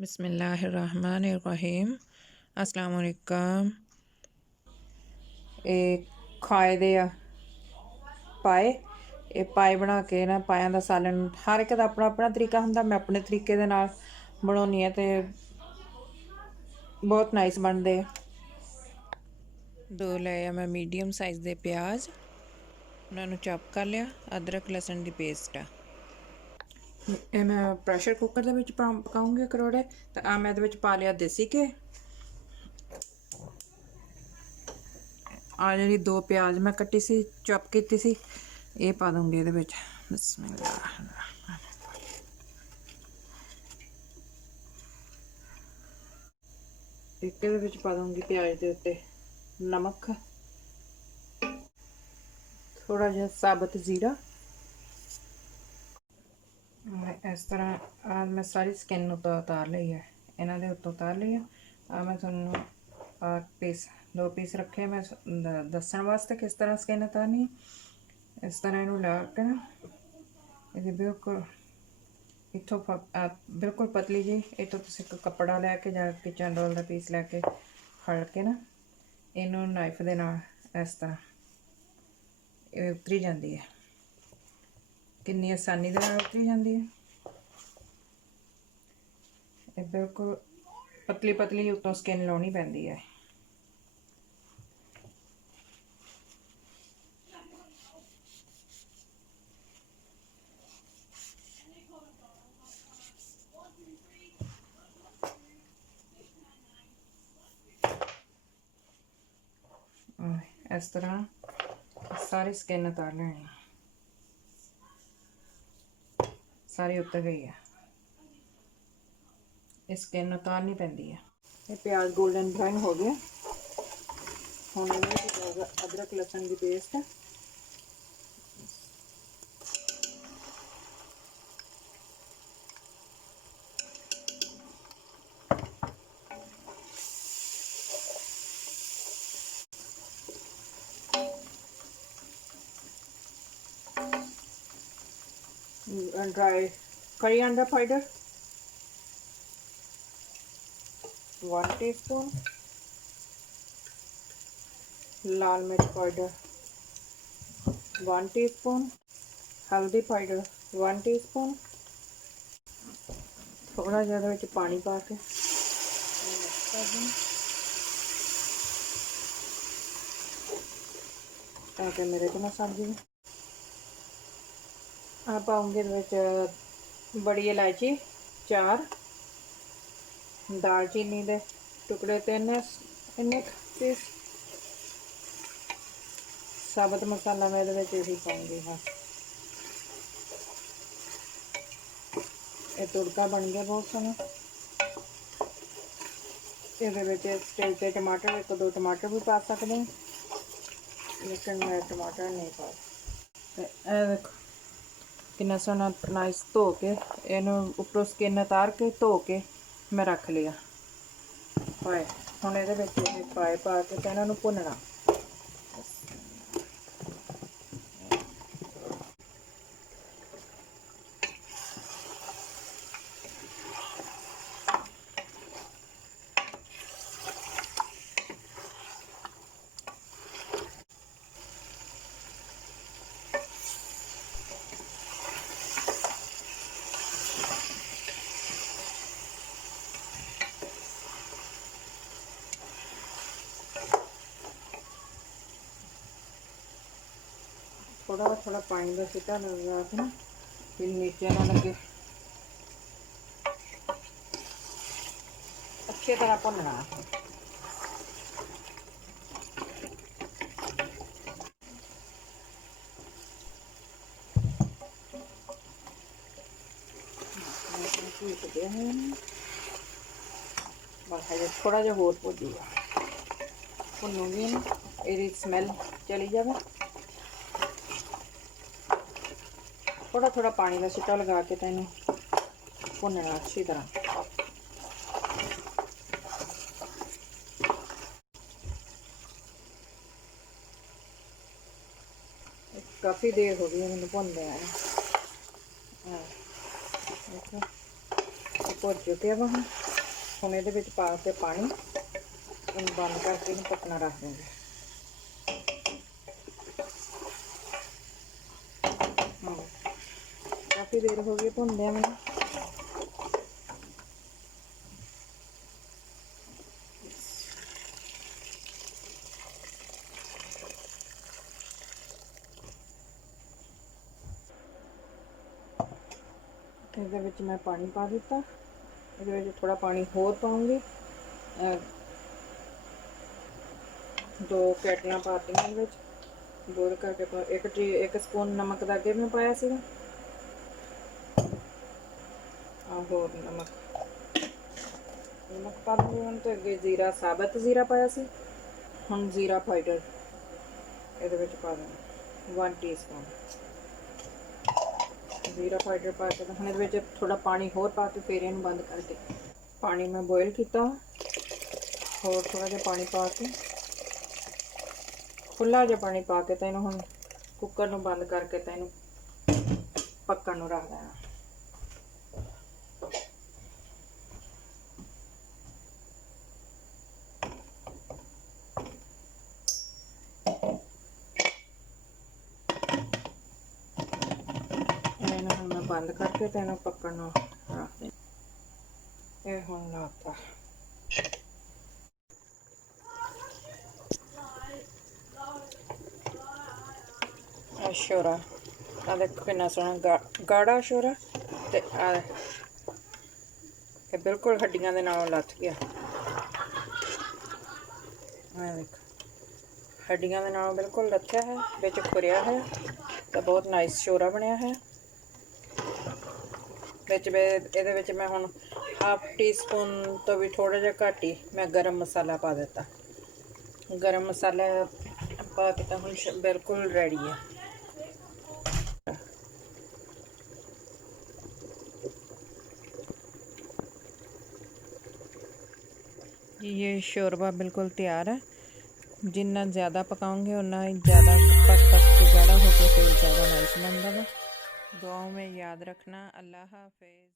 ਬਿਸਮਿल्लाहिर्रहमानिर्रहीम अस्सलाम वालेकुम। ਇਹ ਖਾਏ ਦੇ ਆ ਪਾਏ। ਇਹ ਪਾਏ ਬਣਾ ਕੇ ਨਾ ਪਾਇਆਂ ਦਾ ਸਾਲਨ ਹਰ ਇੱਕ ਦਾ ਆਪਣਾ ਆਪਣਾ ਤਰੀਕਾ ਹੁੰਦਾ। ਮੈਂ ਆਪਣੇ ਤਰੀਕੇ ਦੇ ਨਾਲ ਬਣਾਉਣੀ ਆ ਤੇ ਬਹੁਤ ਨਾਈਸ ਬਣਦੇ ਆ। ਦੋ ਲਏ ਆ ਮੈਂ ਮੀਡੀਅਮ ਸਾਈਜ਼ ਦੇ ਪਿਆਜ਼, ਉਹਨਾਂ ਨੂੰ ਚੌਪ ਕਰ ਲਿਆ। ਅਦਰਕ ਲਸਣ ਦੀ ਪੇਸਟ ਆ। ਇਹ ਮੈਂ ਪ੍ਰੈਸ਼ਰ ਕੁੱਕਰ ਦੇ ਵਿੱਚ ਪਕਾਉਂਗੀ ਕਰੋੜੇ। ਤੇ ਆ ਮੈਂ ਇਹਦੇ ਵਿੱਚ ਪਾ ਲਿਆ ਦੇਸੀ ਘੀ। ਆ ਜਿਹੜੀ ਦੋ ਪਿਆਜ਼ ਮੈਂ ਕੱਟੀ ਸੀ, ਚੌਪ ਕੀਤੀ ਸੀ, ਇਹ ਪਾ ਦੂੰਗੀ ਇਹਦੇ ਵਿੱਚ। ਬਿਸਮਿਲ੍ਲਾਹ। ਇੱਕ ਇਹਦੇ ਵਿੱਚ ਪਾ ਦੂੰਗੀ ਪਿਆਜ਼ ਦੇ ਉੱਤੇ ਨਮਕ, ਥੋੜਾ ਜਿਹਾ ਸਾਬਤ ਜ਼ੀਰਾ। ਇਸ ਤਰ੍ਹਾਂ ਮੈਂ ਸਾਰੀ ਸਕਿਨ ਉੱਤੇ ਉਤਾਰ ਲਈ ਹੈ, ਇਹਨਾਂ ਦੇ ਉੱਤੋਂ ਉਤਾਰ ਲਈ ਆ। ਮੈਂ ਤੁਹਾਨੂੰ ਦੋ ਪੀਸ ਰੱਖੇ ਮੈਂ ਦੱਸਣ ਵਾਸਤੇ ਕਿਸ ਤਰ੍ਹਾਂ ਸਕਿਨ ਉਤਾਰਨੀ। ਇਸ ਤਰ੍ਹਾਂ ਇਹਨੂੰ ਲਾ ਕੇ ਨਾ ਇਹਦੇ ਬਿਲਕੁਲ ਇੱਥੋਂ ਬਿਲਕੁਲ ਪਤਲੀ ਜੀ ਇੱਥੋਂ ਤੁਸੀਂ ਇੱਕ ਕੱਪੜਾ ਲੈ ਕੇ ਜਾਂ ਕਿਚਨ ਰੋਲ ਦਾ ਪੀਸ ਲੈ ਕੇ ਫੜ ਕੇ ਨਾ ਇਹਨੂੰ ਨਾਈਫ ਦੇ ਨਾਲ ਇਸ ਤਰ੍ਹਾਂ ਇਹ ਉਤਰੀ ਜਾਂਦੀ ਹੈ। ਕਿੰਨੀ ਆਸਾਨੀ ਦੇ ਨਾਲ ਉਤਰੀ ਜਾਂਦੀ ਹੈ। ਇਹ ਬਿਲਕੁਲ ਪਤਲੀ ਪਤਲੀ ਉੱਤੋਂ ਸਕਿਨ ਲਾਉਣੀ ਪੈਂਦੀ ਹੈ। ਇਸ ਤਰ੍ਹਾਂ ਸਾਰੀ ਸਕਿਨ ਉਤਾਰ ਲੈਣੀ। ਸਾਰੀ ਉਤਰ ਗਈ ਹੈ। ਇਹ ਸਕਿਨ ਉਤਾਰਨੀ ਪੈਂਦੀ ਹੈ। ਇਹ ਪਿਆਜ਼ 골ਡਨ ਬਰਾਊਨ ਹੋ ਗਿਆ। ਹੁਣ ਇਹਦੇ ਵਿੱਚ ਅਦਰਕ ਲਸਣ ਦੀ ਪੇਸਟ ਹੈ। ड्राई coriander powder 1 teaspoon, लाल मिर्च पाउडर 1 teaspoon, हल्दी पाउडर 1 teaspoon। थोड़ा ज़्यादा ਵਿੱਚ पानी पा के मिक्स कर दें ताकि मेरे को ना सड़ जाए। आप पाऊंगे बड़ी इलायची 4, दालचीनी के टुकड़े 3 इन्ने पीस, साबुत मसाला मैं यही पाऊंगी। हाँ ये तुड़का बन गया बहुत सोहना। ये स्टेज पे टमाटर 1-2 टमाटर भी पा सकते हैं, लेकिन मैं टमाटर नहीं पा। देखो कितना सोहना नाइस धो के इनू उपरों स्किन उतार के धो के मैं रख लिया पाए। हुण इहदे विच पाए पा के ते इन्हां नूं भुन्नना। थोड़ा थोड़ा पानी का छिटा लगा के ना फिर नीचे ना लगे अच्छी तरह भुनना। बस थोड़ा जहा होर भुजूगा, भुनूंगी ये स्मैल चली जाए। थोड़ा थोड़ा पानी का छिटा लगा के तेन भुनना अच्छी तरह। काफ़ी देर हो गई मैंने भुनते हैं। देखो भुन चुके वहाँ ਹੁਣ ਇਹਦੇ ਵਿੱਚ ਪਾ ਕੇ ਪਾਣੀ ਇਹਨੂੰ ਬੰਦ ਕਰਕੇ ਇਹਨੂੰ ਪੱਕਣਾ ਰੱਖ ਦੂੰਗੀ। ਕਾਫੀ ਦੇਰ ਹੋ ਗਈ ਭੁੰਨਦਿਆਂ ਮੈਨੂੰ। ਇਹਦੇ ਵਿੱਚ ਮੈਂ ਪਾਣੀ ਪਾ ਦਿੱਤਾ। ਇਹਦੇ ਵਿੱਚ ਥੋੜਾ ਪਾਣੀ ਹੋਰ ਪਾਉਂਗੀ। 2 ਕੈਟਲਾਂ ਪਾਤੀਆਂ ਇਹਦੇ ਵਿੱਚ, ਬੋਇਲ ਕਰਕੇ ਪਾ। 1 ਸਪੂਨ ਨਮਕ ਦਾ ਅੱਗੇ ਮੈਂ ਪਾਇਆ ਸੀਗਾ। ਹੋਰ ਨਮਕ ਪਾ ਦੂੰਗੀ ਹੁਣ। ਤੇ ਅੱਗੇ ਜ਼ੀਰਾ, ਸਾਬਤ ਜ਼ੀਰਾ ਪਾਇਆ ਸੀ। ਹੁਣ ਜ਼ੀਰਾ ਪਾਊਡਰ ਇਹਦੇ ਵਿੱਚ ਪਾ ਦੇਣਾ 1 ਟੀਸਪੂਨ ਜ਼ੀਰਾ ਪਾਊਡਰ ਪਾ ਕੇ। ਹੁਣ ਇਹਦੇ ਵਿੱਚ ਥੋੜਾ ਪਾਣੀ ਹੋਰ ਪਾ ਕੇ ਫਿਰ ਇਹਨੂੰ ਬੰਦ ਕਰਕੇ ਪਾਣੀ ਮੈਂ ਬੋਇਲ ਕੀਤਾ। ਹੋਰ ਥੋੜਾ ਜਿਹਾ ਪਾਣੀ ਪਾ ਕੇ, ਖੁੱਲਾ ਜਿਹਾ ਪਾਣੀ ਪਾ ਕੇ, ਤਾਂ ਇਹਨੂੰ ਹੁਣ ਕੁੱਕਰ ਨੂੰ ਬੰਦ ਕਰਕੇ ਤਾਂ ਇਹਨੂੰ ਪੱਕਣ ਨੂੰ ਰੱਖ ਦੇਣਾ। ਇਹਨੂੰ ਹੁਣ ਮੈਂ ਬੰਦ ਕਰਕੇ ਤਾਂ ਇਹਨੂੰ ਪੱਕਣ ਨੂੰ ਰੱਖ ਦੇਣਾ। ਇਹ ਹੁਣ ਲਾਤਾ। ਸ਼ੋਰਾ ਆ ਦੇਖੋ ਕਿੰਨਾ ਸੋਹਣਾ ਗਾੜਾ ਸ਼ੋਰਾ। ਤੇ ਇਹ ਬਿਲਕੁਲ ਹੱਡੀਆਂ ਦੇ ਨਾਲੋਂ ਲੱਥ ਗਿਆ। ਆ ਦੇਖੋ ਹੱਡੀਆਂ ਦੇ ਨਾਲੋਂ ਬਿਲਕੁਲ ਲੱਥਿਆ ਹੈ, ਵਿੱਚ ਖੁਰਿਆ ਹੈ। ਤਾਂ ਬਹੁਤ ਨਾਈਸ ਸ਼ੋਰਾ ਬਣਿਆ ਹੈ। ਇਹਦੇ ਵਿੱਚ ਮੈਂ ਹੁਣ 1/2 ਟੀਸਪੂਨ ਤੋਂ ਵੀ ਥੋੜਾ ਜਿਹਾ ਘੱਟ ਹੀ ਮੈਂ ਗਰਮ ਮਸਾਲਾ ਪਾ ਦਿੱਤਾ। ਗਰਮ ਮਸਾਲਾ ਪਾ ਕੇ ਤਾਂ ਹੁਣ ਬਿਲਕੁਲ ਰੈਡੀ ਹੈ। ये शोरबा बिल्कुल तैयार है। जितना ज़्यादा पकाओगे उतना ही ज़्यादा पक के गाढ़ा होकर फिर ज़्यादा नाइस बनता है। दुआओं में याद रखना। अल्लाह हाफिज़।